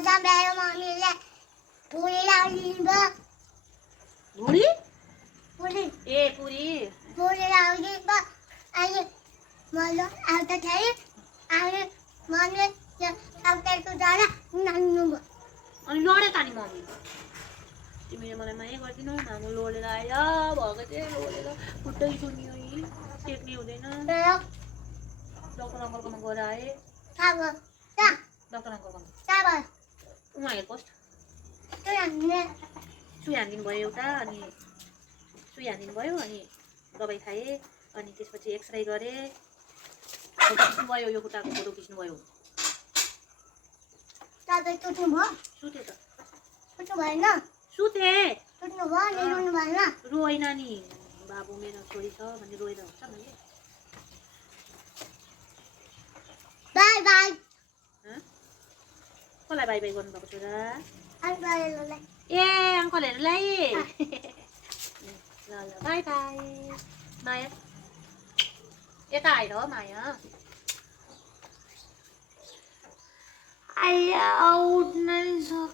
माझा बाय मम्मीला पुरी लावली बघ पुरी पुरी ए पुरी पुरी लावली बघ आणि मला आता खाई आणि मम्मी आता तू जाला नानू बघ अनि लडे त नि मम्मी तिमीले मलाई माया गर्दिनौ मामु लोडेर आयो भएको चाहिँ लोडेर खुट्टै सुन्यो है टेक्ने हुँदैन डक्टर अङ्कलकोमा गएर आए डक्टर अङ्कलकोमा उहाँ हेर्नुहोस् सुई हानिदिनु भयो एउटा अनि सुई हानिदिनु भयो अनि दबाई खाएँ अनि त्यसपछि एक्सरे गरेँ फोटो खिच्नु भयो यो खुट्टाको फोटो खिच्नु भयो सुते त सुते रोएन नि बाबु मेरो छोरी छ भने रोएर हुन्छ मैले बाई बाई कसलाई बाई बाई गर्नुभएको छोरा अङ्कललाई ए अङ्कलहरूलाई ल ल बाई बाई माया यता आएर हो माया आइया उठ्नै सक्छ